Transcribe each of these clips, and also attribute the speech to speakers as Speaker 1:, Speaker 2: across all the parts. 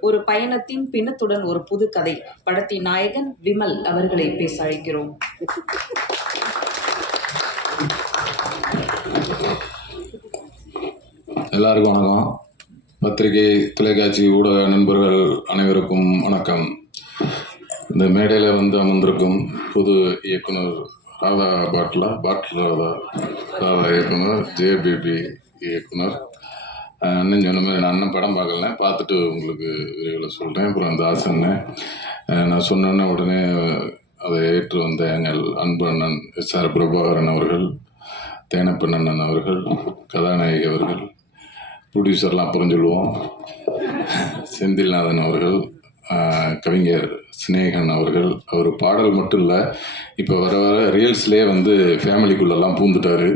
Speaker 1: ஒரு பயணத்தின் பின்னத்துடன் ஒரு புது கதை. படத்தின் நாயகன் விமல் அவர்களை பேச அழைக்கிறோம்.
Speaker 2: எல்லாருக்கும் வணக்கம். பத்திரிகை தொலைக்காட்சி ஊடக நண்பர்கள் அனைவருக்கும் வணக்கம். இந்த மேடையில் வந்து அமர்ந்திருக்கும் புது இயக்குனர் ராதா பாட்லா பாட்லா ராதா ராதா இயக்குனர் ஜேபிபி இயக்குனர் அண்ணன் சொன்ன மாதிரி நான் அண்ணன் படம் பார்க்கல பார்த்துட்டு உங்களுக்கு விரைவில் சொல்கிறேன் அப்புறம் அந்த ஆசன்னு நான் சொன்னோன்னே உடனே அதை ஏற்று வந்த எங்கள் அன்பு அண்ணன் எஸ் ஆர் பிரபாகரன் அவர்கள் தேனப்பன் அண்ணன் அவர்கள் கதாநாயகி அவர்கள் ப்ரொடியூசர்லாம் அப்புறம் சொல்லுவோம். செந்தில்நாதன் அவர்கள் கவிஞர் சிநேகன் அவர்கள். அவர் பாடல் மட்டும் இல்லை இப்போ வர வர ரீல்ஸ்லேயே வந்து ஃபேமிலிக்குள்ளெல்லாம் பூந்துட்டாரு.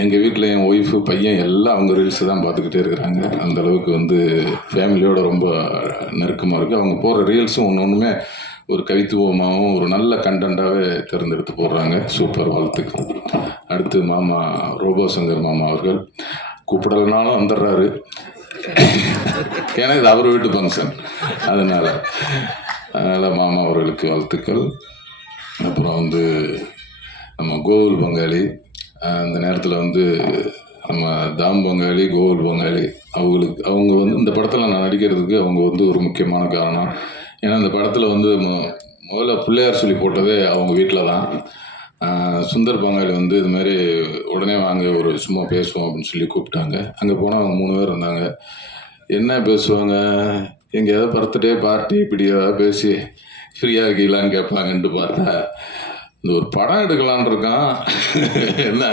Speaker 2: எங்கள் வீட்டில் என் ஒய்ஃபு பையன் எல்லாம் அவங்க ரீல்ஸை தான் பார்த்துக்கிட்டே இருக்கிறாங்க. அந்த அளவுக்கு வந்து ஃபேமிலியோட ரொம்ப நெருக்கமாக இருக்குது அவங்க போடுற ரீல்ஸும் ஒன்று ஒன்றுமே ஒரு கவித்துவமாகவும் ஒரு நல்ல கண்டென்ட்டாகவே தேர்ந்தெடுத்து போடுறாங்க. சூப்பர் வாழ்த்துக்கள். அடுத்து மாமா ரோபோ சங்கர் மாமா அவர்கள். கூப்பிடலனாலும் வந்துடுறாரு. ஏன்னா இது அவர் வீட்டு ஃபங்க்ஷன் அதனால் அதனால் மாமா அவர்களுக்கு வாழ்த்துக்கள். அப்புறம் வந்து நம்ம கோகுல் பங்காளி அந்த நேரத்தில் வந்து நம்ம தாம் பங்காளி கோகுல் பங்காளி அவங்களுக்கு அவங்க வந்து இந்த படத்தில் நான் நடிக்கிறதுக்கு அவங்க வந்து ஒரு முக்கியமான காரணம். ஏன்னா இந்த படத்தில் வந்து முதல்ல பிள்ளையார் சொல்லி போட்டதே அவங்க வீட்டில் தான் சுந்தர் பங்காளி வந்து இது மாதிரி உடனே வாங்க ஒரு சும்மா பேசுவோம் அப்படின்னு சொல்லி கூப்பிட்டாங்க. அங்கே போனால் அவங்க மூணு பேர் இருந்தாங்க. என்ன பேசுவாங்க? எங்கேயாவது பர்த்டே பார்ட்டி இப்படி ஏதாவது பேசி ஃப்ரீயாக இருக்கீங்களான்னு கேட்பாங்கன்ட்டு பார்த்தா இந்த ஒரு படம் எடுக்கலான் இருக்கான். என்ன?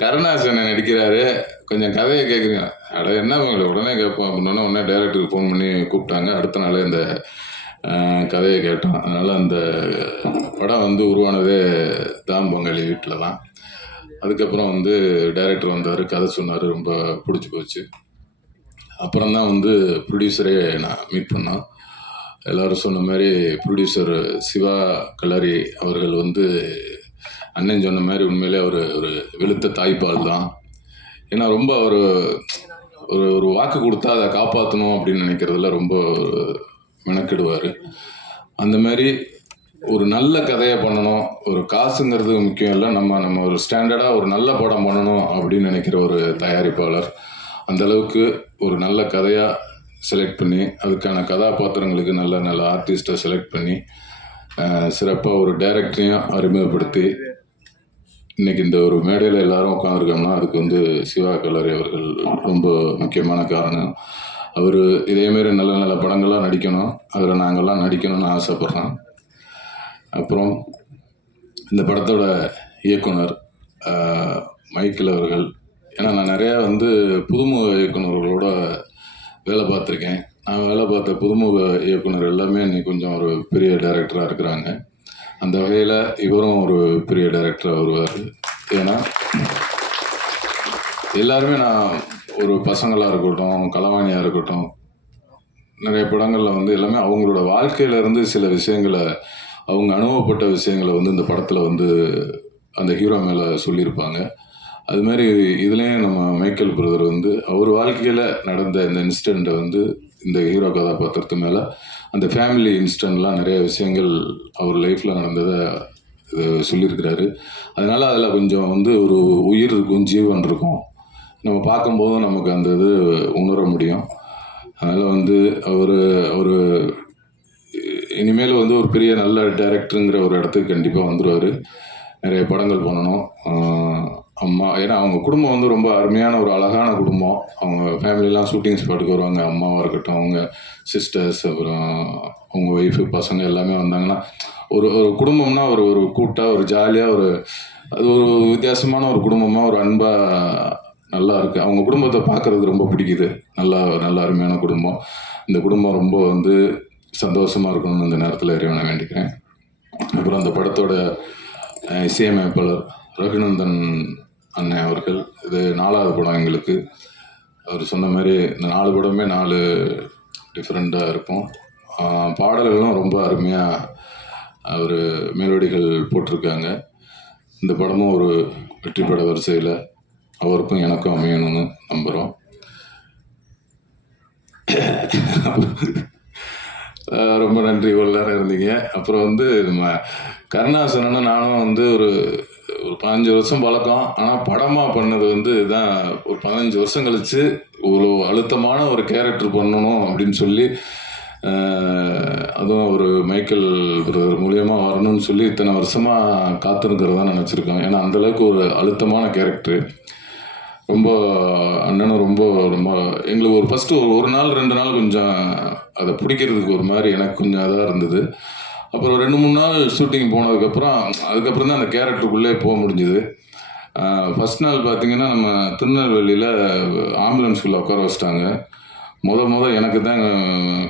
Speaker 2: கருணாசனை நடிக்கிறாரு. கொஞ்சம் கதையை கேட்குறீங்க அட என்ன உங்களை உடனே கேட்போம். அப்படின்னா உடனே டைரக்டருக்கு ஃபோன் பண்ணி கூப்பிட்டாங்க. அடுத்த நாளே இந்த கதையை கேட்டோம். அதனால் அந்த படம் வந்து உருவானதே தாம் பொங்கலி வீட்டில் தான். அதுக்கப்புறம் வந்து டைரக்டர் வந்தார் கதை சொன்னார் ரொம்ப பிடிச்சி போச்சு. அப்புறம் தான் வந்து ப்ரொடியூசரே நான் மீட் பண்ணோம். எல்லாரும் சொன்ன மாதிரி ப்ரொடியூசர் சிவா கலரி அவர்கள் வந்து அண்ணன் சொன்ன மாதிரி உண்மையிலே அவர் ஒரு வெளுத்த தாய்ப்பால் தான். ஏன்னா ரொம்ப ஒரு ஒரு ஒரு வாக்கு கொடுத்தா அதை காப்பாற்றணும் அப்படின்னு நினைக்கிறதுல ரொம்ப ஒரு மெனக்கிடுவார். அந்த மாதிரி ஒரு நல்ல கதையை பண்ணணும். ஒரு காசுங்கிறது முக்கியம் இல்லை. நம்ம நம்ம ஒரு ஸ்டாண்டர்டாக ஒரு நல்ல படம் பண்ணணும் அப்படின்னு நினைக்கிற ஒரு தயாரிப்பாளர். அந்த அளவுக்கு ஒரு நல்ல கதையாக செலக்ட் பண்ணி அதுக்கான கதாபாத்திரங்களுக்கு நல்ல நல்ல ஆர்டிஸ்ட்டை செலக்ட் பண்ணி சிறப்பாக ஒரு டைரக்டரையும் அறிமுகப்படுத்தி இன்னைக்கு இந்த ஒரு மேடையில் எல்லாரும் உட்காந்துருக்கோம்னா அதுக்கு வந்து சிவா கல்லறை அவர்கள் ரொம்ப முக்கியமான காரணம். அவர் இதேமாரி நல்ல நல்ல படங்கள்லாம் நடிக்கணும். அதில் நாங்கள்லாம் நடிக்கணும்னு ஆசைப்பட்றோம். அப்புறம் இந்த படத்தோட இயக்குனர் மைக்கேல் அவர்கள். ஏன்னா நான் நிறையா வந்து புதுமுக இயக்குனர்களோட வேலை பார்த்துருக்கேன். நான் வேலை பார்த்த புதுமுக இயக்குனர் எல்லாமே இன்னைக்கு கொஞ்சம் ஒரு பெரிய டைரக்டராக இருக்கிறாங்க. அந்த வகையில் இவரும் ஒரு பெரிய டைரக்டராக வருவார். ஏன்னா எல்லாருமே நான் ஒரு பசங்களாக இருக்கட்டும் கலவாணியாக இருக்கட்டும் நிறைய படங்களில் வந்து எல்லாமே அவங்களோட வாழ்க்கையில இருந்து சில விஷயங்களை அவங்க அனுபவப்பட்ட விஷயங்களை வந்து இந்த படத்தில் வந்து அந்த ஹீரோ மேலே சொல்லியிருப்பாங்க. அது மாதிரி இதுலேயும் நம்ம மைக்கேல் பிரதர் வந்து அவர் வாழ்க்கையில் நடந்த இந்த இன்சிடெண்ட்டை வந்து இந்த ஹீரோ கதாபாத்திரத்து மேலே அந்த ஃபேமிலி இன்சிடெண்ட்லாம் நிறைய விஷயங்கள் அவர் லைஃப்பில் நடந்ததை சொல்லியிருக்கிறாரு. அதனால் அதில் கொஞ்சம் வந்து ஒரு உயிர் இருக்கும் ஜீவன் இருக்கும். நம்ம பார்க்கும்போதும் நமக்கு அந்த இது உணர முடியும். அதனால் வந்து அவர் ஒரு இனிமேல் வந்து ஒரு பெரிய நல்ல டேரக்டருங்கிற ஒரு இடத்துக்கு கண்டிப்பாக வந்துடுவார் நிறைய படங்கள் பண்ணணும். அம்மா ஏன்னா அவங்க குடும்பம் வந்து ரொம்ப அருமையான ஒரு அழகான குடும்பம். அவங்க ஃபேமிலிலாம் ஷூட்டிங் ஸ்பாட்டுக்கு வருவாங்க. அம்மாவாக இருக்கட்டும் அவங்க சிஸ்டர்ஸ் அப்புறம் அவங்க ஒய்ஃபு பசங்க எல்லாமே வந்தாங்கன்னா ஒரு ஒரு குடும்பம்னா ஒரு ஒரு கூட்டாக ஒரு ஜாலியாக ஒரு அது ஒரு வித்தியாசமான ஒரு குடும்பமாக ஒரு அன்பாக நல்லா இருக்கு அவங்க குடும்பத்தை பார்க்குறது ரொம்ப பிடிக்குது. நல்லா நல்ல அருமையான குடும்பம். இந்த குடும்பம் ரொம்ப வந்து சந்தோஷமா இருக்கணும்னு இந்த நேரத்தில் இறைவனை வேண்டிக்கிறேன். அப்புறம் அந்த படத்தோட இசையமைப்பாளர் ரகுநந்தன் அண்ணன் அவர்கள் இது நாலாவது படம் எங்களுக்கு. அவர் சொன்ன மாதிரி இந்த நாலு படமே நாலு டிஃப்ரெண்ட்டாக இருக்கும். பாடல்களும் ரொம்ப அருமையாக அவர் மெலோடிகள் போட்டிருக்காங்க. இந்த படமும் ஒரு வெற்றி பட வரிசையில் அவருக்கும் எனக்கும் அமையணும்னு நம்புகிறோம் ரொம்ப நன்றி இவ்வளோ நேரம் இருந்தீங்க. அப்புறம் வந்து நம்ம கருணாசனனும் நானும் வந்து ஒரு ஒரு பதினஞ்சு வருஷம் பழக்கம். ஆனால் படமாக பண்ணது வந்து இதான் ஒரு பதினஞ்சு வருஷம் கழித்து ஒரு அழுத்தமான ஒரு கேரக்டர் பண்ணணும் அப்படின்னு சொல்லி அதுவும் ஒரு மைக்கேல் பிரதர் மூலியமாக வரணும்னு சொல்லி இத்தனை வருஷமாக காத்திருக்கிறதா நினச்சிருக்கோம். ஏன்னா அந்தளவுக்கு ஒரு அழுத்தமான கேரக்டரு ரொம்ப அண்ணனும் ரொம்ப ரொம்ப எங்களுக்கு ஒரு ஃபஸ்ட்டு ஒரு ஒரு நாள் ரெண்டு நாள் கொஞ்சம் அதை பிடிக்கிறதுக்கு ஒரு மாதிரி எனக்கு கொஞ்சம் இதாக இருந்தது. அப்புறம் ரெண்டு மூணு நாள் ஷூட்டிங் போனதுக்கப்புறம் அதுக்கப்புறம் தான் அந்த கேரக்டருக்குள்ளே போக முடிஞ்சுது. ஃபஸ்ட் நாள் பார்த்திங்கன்னா நம்ம திருநெல்வேலியில் ஆம்புலன்ஸ்குள்ளே உட்கார வச்சிட்டாங்க. முத முத எனக்கு தான்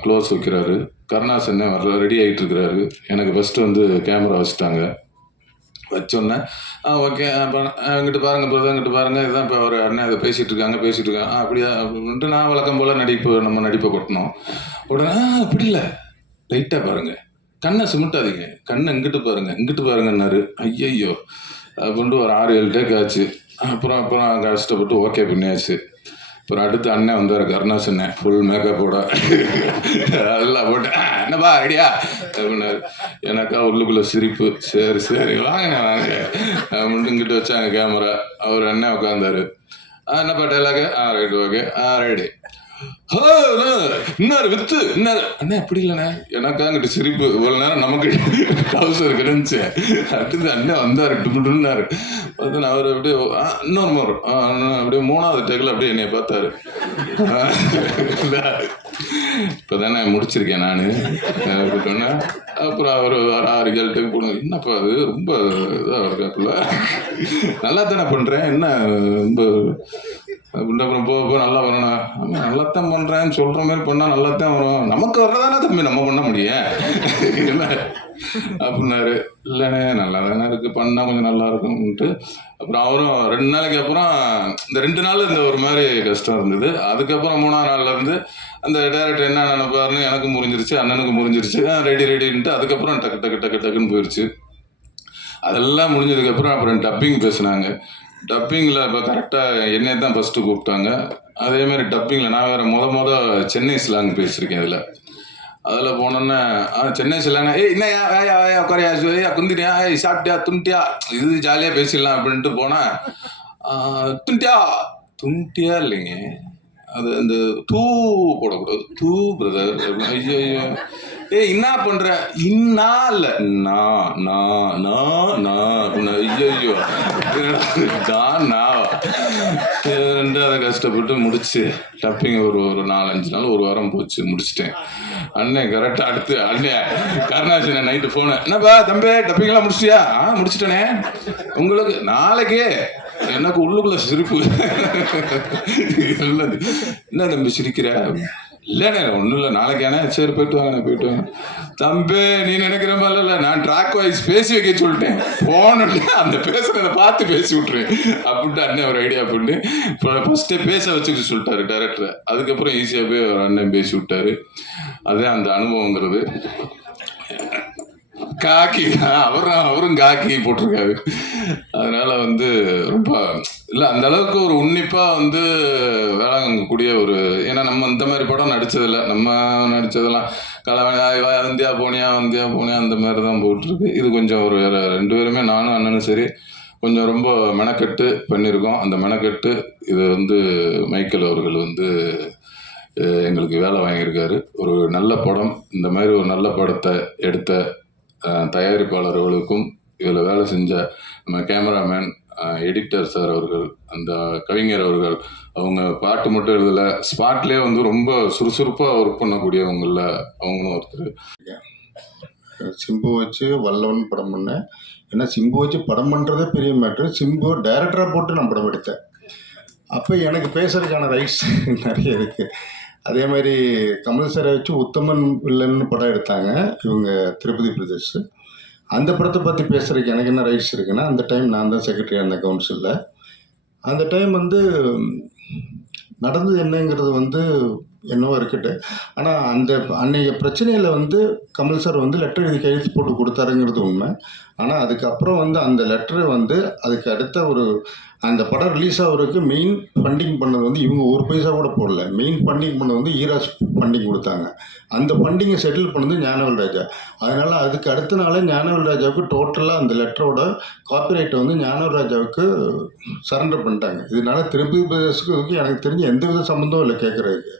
Speaker 2: க்ளோஸ் வைக்கிறாரு. கருணாசன்னே வர ரெடி ஆகிட்டு இருக்கிறாரு. எனக்கு ஃபஸ்ட்டு வந்து கேமரா வச்சுட்டாங்க. வச்சோன்னே ஆ ஓகே அப்போ இங்கிட்டு பாருங்கள் பிரதர் இங்கிட்டு பாருங்கள் இதுதான் இப்போ ஒரு அண்ணன் இதை பேசிகிட்டு இருக்காங்க பேசிகிட்டு இருக்காங்க. அப்படியா? அப்படின்ட்டு நான் வழக்கம் போல் நடிப்பு நம்ம நடிப்பை கொட்டினோம். உடனே அப்படி இல்லை. லைட்டாக பாருங்கள் கண்ணை சுமிட்டாதீங்க. கண்ணை இங்கிட்டு பாருங்கள் இங்கிட்டு பாருங்கன்னாரு. ஐயையோ. அப்படின்ட்டு ஒரு ஆறு ஏழு டேக் ஆச்சு. அப்புறம் அப்புறம் கஷ்டப்பட்டு ஓகே பண்ணியாச்சு. அப்புறம் அடுத்து அண்ணன் வந்தார் சொன்னேன் ஃபுல் மேக்கப்போட எல்லாம் போட்டு என்னப்பா ஐடியா அப்படின்னாரு. எனக்கா உள்ளுக்குள்ள சிரிப்பு. சரி சரி வாங்கண்ணே வாங்க. அப்படின்ட்டு வச்சாங்க கேமரா அவர் அண்ணன் உட்காந்தாரு ஆ என்னப்பா டைலாகு ஆ ரைட் ஓகே ஆ ரைடு இன்னொரு வித்து இன்னொரு. அண்ணா அப்படி இல்லைண்ணே. எனக்கு அங்கிட்டு சிரிப்பு. இவ்வளோ நேரம் நமக்கு டவுசர் கிடந்துச்சு அடுத்து அண்ணன் வந்தார் டுன்னாரு பார்த்து அவர் அப்படியே இன்னொரு முறை. அப்படியே மூணாவது டேக்கில் அப்படியே என்னைய பார்த்தாரு. இப்போ தானே முடிச்சிருக்கேன் நான். சொன்னேன். அப்புறம் அவர் வர ஆறு ரிசல்ட்டுக்கு போனோம் என்னப்பா அது? ரொம்ப இதாக இருக்காப்புல நல்லா தானே பண்ணுறேன் என்ன ரொம்ப குண்டப்புறம் அப்புறம் போக போக நல்லா வரணும் ஆமாம் நல்லா தான் பண்ணுறேன்னு சொல்கிற மாதிரி பண்ணால் நல்லா தான் வரும். நமக்கு வர்றதானே தம்பி நம்ம பண்ண முடியும் இல்லை? அப்படின்னாரு. இல்லைண்ணே நல்லா தானே இருக்குது பண்ணால் கொஞ்சம் நல்லா இருக்கும்ன்ட்டு. அப்புறம் அவரும் ரெண்டு நாளைக்கு அப்புறம் இந்த ரெண்டு நாள் இந்த ஒரு மாதிரி கஷ்டம் இருந்தது. அதுக்கப்புறம் மூணாவது நாள்ல இருந்து அந்த டேரக்டர் என்ன நினைப்பாருன்னு எனக்கு முறிஞ்சிருச்சு அண்ணனுக்கு முறிஞ்சிருச்சு. ரெடி ரெடின்ட்டு அதுக்கப்புறம் டக்கு டக்கு டக்கு டக்குன்னு போயிடுச்சு அதெல்லாம் முடிஞ்சதுக்கப்புறம் அப்புறம் டப்பிங் பேசுனாங்க. டப்பிங்கில் இப்போ கரெக்டாக என்னை தான் ஃபஸ்ட்டு கூப்பிட்டாங்க. அதேமாதிரி டப்பிங்கில் நான் வேறு முத முத சென்னை ஸ்லாங் பேசியிருக்கேன் இதில் அதில் போனோன்னே ஆ சென்னை ஸ்லாங் ஏய் என்னையா ஏயா ஏயா உட்காரியா ஏயா குந்தினியா ஏய் சாப்பிட்டியா துண்டியா? இது ஜாலியாக பேசிடலாம் அப்படின்ட்டு போனேன். துண்டியா? துண்டியா இல்லைங்க. அது அந்த தூ போடக்கூடாது. தூ பிரதர் ஐயோ ஐயோ ஏய் என்ன பண்ற? இன்னா இல்ல. நான் நான் நான் நான் ஐயோ ஐயோ நான் நான் அதை கஷ்டப்பட்டு முடிச்சு டப்பிங் ஒரு ஒரு நாலஞ்சு நாள் ஒரு வாரம் போச்சு முடிச்சிட்டேன். அண்ணன் கரெக்டாக அடுத்து அண்ணன் கருணாசன நைட்டு ஃபோனு என்னப்பா தம்பி டப்பிங்லாம் முடிச்சிட்டியா? ஆ முடிச்சிட்டேனே. உங்களுக்கு நாளைக்கே. எனக்கு உள்ளுக்குள்ள சிரிப்பு. நல்லது என்ன தம்பி சிரிக்கிற? இல்லைண்ணே ஒன்றும் இல்லை. நாளைக்கானே சரி போயிட்டு வாங்க போயிட்டு வாங்க. தம்பி நீ நினைக்கிற மாதிரி இல்லை. நான் ட்ராக் வைஸ் பேசி வைக்க சொல்லிட்டேன். போனோடனே அந்த பேசுறத பார்த்து பேசி விட்ருவேன் அப்படின்ட்டு அண்ணன் ஒரு ஐடியா பண்ணி ஃபஸ்ட்டே பேச வச்சுக்க சொல்லிட்டாரு டேரக்டரை அதுக்கப்புறம் ஈஸியாக போய் ஒரு அண்ணன் பேசி விட்டாரு. அதே அந்த அனுபவங்கிறது. காக்கி அவரும் அவரும் காக்கி போட்டிருக்காரு. அதனால வந்து ரொம்ப இல்லை அந்த அளவுக்கு ஒரு உன்னிப்பா வந்து வேளாங்கக்கூடிய ஒரு ஏன்னா நம்ம இந்த மாதிரி படம் நடிச்சதில்ல. நம்ம நடிச்சதெல்லாம் கலவன் வந்தியா போனியா வந்தியா போனியா அந்த மாதிரி தான் போட்டிருக்கு இது கொஞ்சம் ஒரு வேற ரெண்டு பேருமே நானும் அண்ணனும் சரி கொஞ்சம் ரொம்ப மெனக்கெட்டு பண்ணியிருக்கோம். அந்த மெனக்கெட்டு இது வந்து மைக்கேல் அவர்கள் வந்து எங்களுக்கு வேலை வாங்கியிருக்காரு. ஒரு நல்ல படம். இந்த மாதிரி ஒரு நல்ல படத்தை எடுத்த தயாரிப்பாளர்களுக்கும் இதில் வேலை செஞ்ச நம்ம கேமராமேன் எடிட்டர் சார் அவர்கள் அந்த கவிஞர் அவர்கள் அவங்க பாட்டு மட்டும் எழுதலை ஸ்பாட்லேயே வந்து ரொம்ப சுறுசுறுப்பாக ஒர்க் பண்ணக்கூடியவங்கள அவங்களும் ஒருத்தர்.
Speaker 3: சிம்பு வச்சு வல்லவன் படம் பண்ணேன் ஏன்னா சிம்பு வச்சு படம் பண்ணுறதே பெரிய மேட்ரு சிம்பு டைரக்டராக போட்டு நான் படம் எடுத்தேன். அப்போ எனக்கு பேசுறதுக்கான ரைட்ஸ் நிறைய இருக்குது அதே மாதிரி கமல் சாரை வச்சு உத்தமன் வில்லன்னு படம் எடுத்தாங்க இவங்க திருப்பதி பிரதேஷ் அந்த படத்தை பற்றி பேசுறதுக்கு எனக்கு என்ன ரைட்ஸ் இருக்குன்னா அந்த டைம் நான் தான் செக்ரட்டரி இருந்தேன் கவுன்சிலில் அந்த டைம் வந்து நடந்தது என்னங்கிறது வந்து என்னவோ இருக்கட்டு. ஆனால் அந்த அன்னைய பிரச்சனையில் வந்து கமல் சார் வந்து லெட்டர் எழுதி கையெழுத்து போட்டு கொடுத்தாருங்கிறது உண்மை. ஆனால் அதுக்கப்புறம் வந்து அந்த லெட்டரை வந்து அதுக்கு அடுத்த ஒரு அந்த படம் ரிலீஸ் ஆகிறதுக்கு மெயின் ஃபண்டிங் பண்ணது வந்து இவங்க ஒரு பைசா கூட போடல. மெயின் ஃபண்டிங் பண்ணது வந்து ஈராஜ் ஃபண்டிங் கொடுத்தாங்க. அந்த ஃபண்டிங்கை செட்டில் பண்ணது ஞானவேல் ராஜா. அதனால் அதுக்கு அடுத்த நாளே ஞானவேல் ராஜாவுக்கு டோட்டலாக அந்த லெட்டரோட காப்பிரைட்டை வந்து ஞானவேல் ராஜாவுக்கு சரண்டர் பண்ணிட்டாங்க. இதனால திருப்பதி பிரதேசத்துக்கு எனக்கு தெரிஞ்ச எந்த வித சம்மந்தமும் இல்லை கேட்குறதுக்கு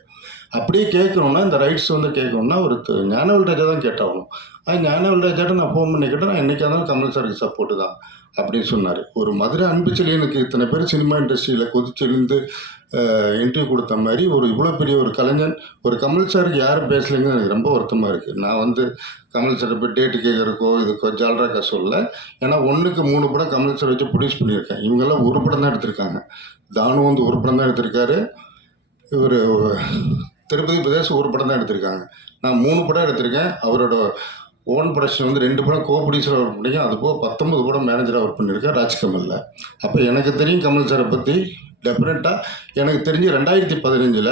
Speaker 3: அப்படியே கேட்கணும்னா இந்த ரைட்ஸ் வந்து கேட்கணுன்னா ஒரு ஞானவல் ஞானவேல் ராஜா தான் கேட்டாகணும். அது ஞானவேல் ராஜாட்ட நான் ஃபோன் பண்ணி கேட்டேன் நான் என்றைக்காக இருந்தாலும் கமல் சாருக்கு சப்போர்ட்டு தான் அப்படின்னு சொன்னார். ஒரு மதுரை அன்புச்செழியனுக்கு இத்தனை பேர் சினிமா இண்டஸ்ட்ரியில் கொதிச்செழுந்து இன்டர்வியூ கொடுத்த மாதிரி ஒரு இவ்வளோ பெரிய ஒரு கலைஞன் ஒரு கமல் சாருக்கு யாரும் பேசலைங்கன்னு எனக்கு ரொம்ப வருத்தமாக இருக்குது நான் வந்து கமல் சார் போய் டேட்டு கேட்குறக்கோ இதுக்கோ ஜால்ராக்கா சொல்ல ஏன்னா ஒன்றுக்கு மூணு படம் கமல் சார் வச்சு ப்ரொடியூஸ் பண்ணியிருக்கேன். இவங்கெல்லாம் ஒரு படம் தான் எடுத்திருக்காங்க. தானு வந்து ஒரு படம் தான் எடுத்திருக்காரு. இவர் திருப்பதி பிரதேஷ் ஒரு படம் தான் எடுத்திருக்காங்க. நான் மூணு படம் எடுத்திருக்கேன். அவரோட ஓன் ப்ரொடக்ஷன் வந்து ரெண்டு படம் கோ ப்ரொடியூசராக ஒர்க் பண்ணியிருக்கேன் அது போக பத்தொன்பது படம் மேனேஜராக ஒர்க் பண்ணியிருக்கேன் ராஜ்கமலில் அப்போ எனக்கு தெரியும் கமல் சாரை பற்றி டெஃபினட்டாக எனக்கு தெரிஞ்சு ரெண்டாயிரத்தி பதினஞ்சில்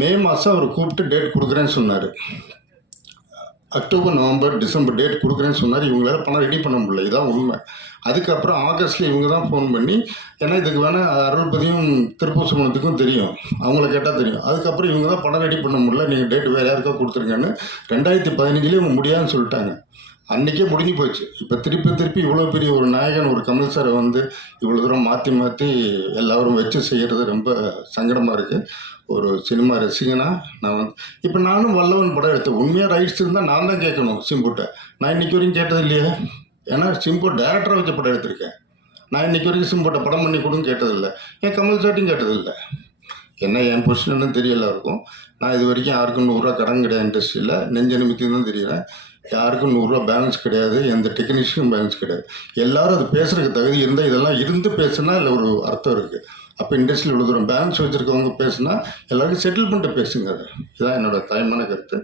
Speaker 3: மே மாதம் அவர் கூப்பிட்டு டேட் கொடுக்குறேன்னு சொன்னார். அக்டோபர் நவம்பர் டிசம்பர் டேட் கொடுக்குறேன்னு சொன்னார். இவங்களால பணம் ரெடி பண்ண முடியல. இதான் உண்மை. அதுக்கப்புறம் ஆகஸ்ட்டில் இவங்க தான் ஃபோன் பண்ணி ஏன்னா இதுக்கு வேணால் அருள்பதியும் திருப்பூர் சுமணத்துக்கும் தெரியும். அவங்கள கேட்டால் தெரியும். அதுக்கப்புறம் இவங்க தான் பணம் ரெடி பண்ண முடியல. நீங்கள் டேட் வேறு யாருக்கோ கொடுத்துருங்கன்னு ரெண்டாயிரத்தி பதினஞ்சுலேயே இவங்க முடியாதுன்னு சொல்லிட்டாங்க. அன்றைக்கே முடிஞ்சு போச்சு. இப்போ திருப்பி திருப்பி இவ்வளோ பெரிய ஒரு நாயகன் ஒரு கமல் சாரை வந்து இவ்வளோ தூரம் மாற்றி மாற்றி எல்லோரும் வச்சு செய்கிறது ரொம்ப சங்கடமாக இருக்குது ஒரு சினிமா ரசிகனா நான் வந்து இப்போ நானும் வல்லவன் படம் எடுத்தேன். உண்மையாக ரைட்ஸ் இருந்தால் நான் தான் கேட்கணும் சிம்புட்ட. நான் இன்றைக்கி வரையும் கேட்டது இல்லையா. ஏன்னா சிம்பு டேரக்டராக வச்ச படம் எடுத்திருக்கேன். நான் இன்றைக்கி வரைக்கும் சிம்போட்ட படம் பண்ணி கொடுங்க கேட்டதில்லை. ஏன் கமல் சாட்டையும் கேட்டதில்லை. என்ன என் பொசிஷன்னு தெரியல இருக்கும் நான் இது வரைக்கும் யாருக்கும் நூறுரூவா கடன் கிடையாது இண்டஸ்ட்ரியில் நெஞ்ச நிமித்தி தான் தெரியறேன் யாருக்கும் நூறுரூவா பேலன்ஸ் கிடையாது எந்த டெக்னீஷியனும் பேலன்ஸ் கிடையாது. எல்லாரும் அது பேசுறதுக்கு தகுதி இருந்தால் இதெல்லாம் இருந்து பேசுனா இல்லை ஒரு அர்த்தம் இருக்குது அப்போ இண்டஸ்ட்ரியில் இவ்வளோ தூரம் பேலன்ஸ் வச்சுருக்கவங்க பேசுனா எல்லாருக்கும் செட்டில் பண்ணிட்டு பேசுங்க. அது இதான் என்னோட தாய்மான கருத்து.